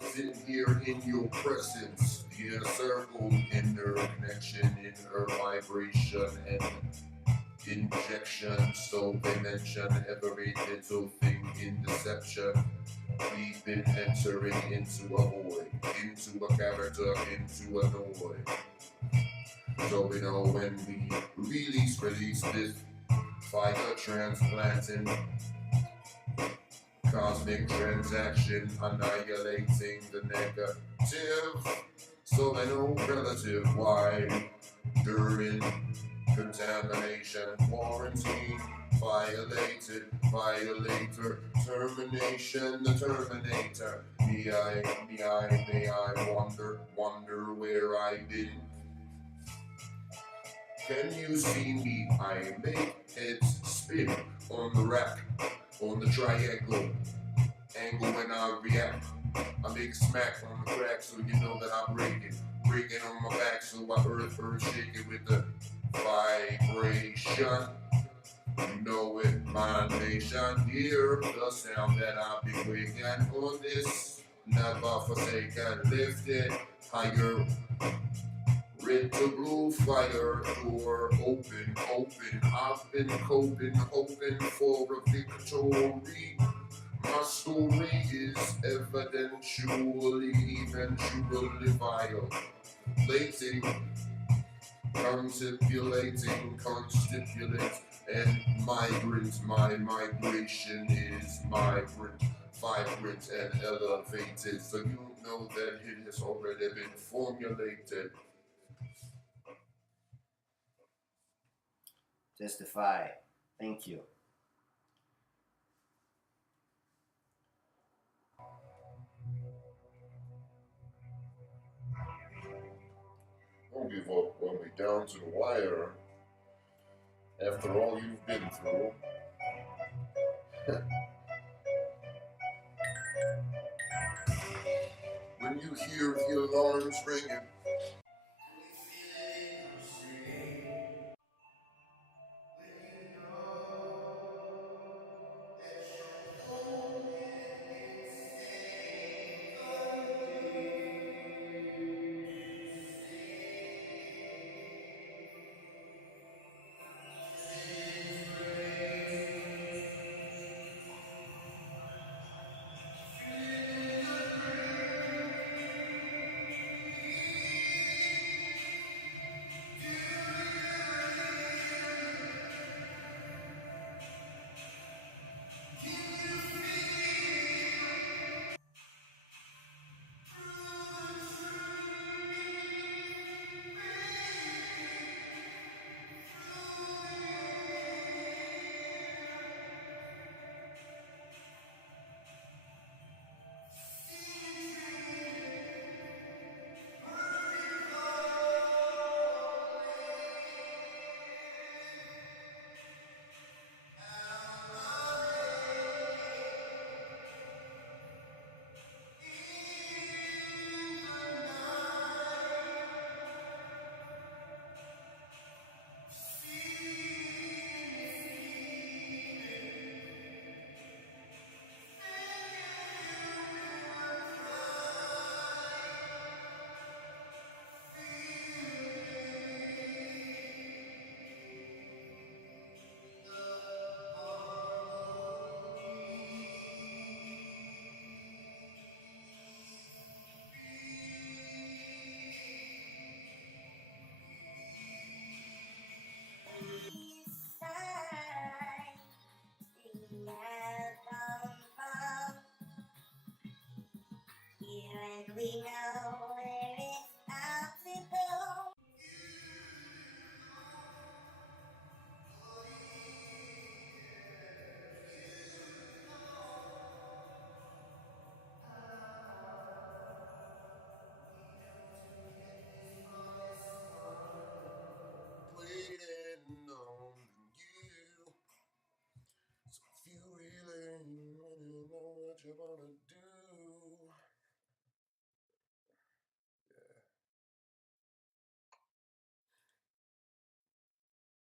Sit here in your presence, the inner circle, inner connection, inner vibration, and injection. So they mention every little thing in deception. We've been entering into a void, into a character, into a noise. So we know when we release this fire transplanting, cosmic transaction, annihilating the negative. So I know relative why during contamination, quarantine, violated, violator, termination, the terminator. May I wonder where I've been. Can you see me? I make heads spin on the rack, on the triangle, angle when I react. I make smack on the crack so you know that I'm breaking on my back so I earth shaking with the vibration. You know it, my nation, hear the sound that I've been waking on this. Never forsaken, lifted higher. Red to blue fire door open. I've been hoping for a victory. My story is eventually violating, constipulate, and migrant. My migration is migrant, vibrant, and elevated. So you know that it has already been formulated. Testify. Thank you. Don't give up when we're down to the wire. After all you've been through. When you hear the alarms ringing, We know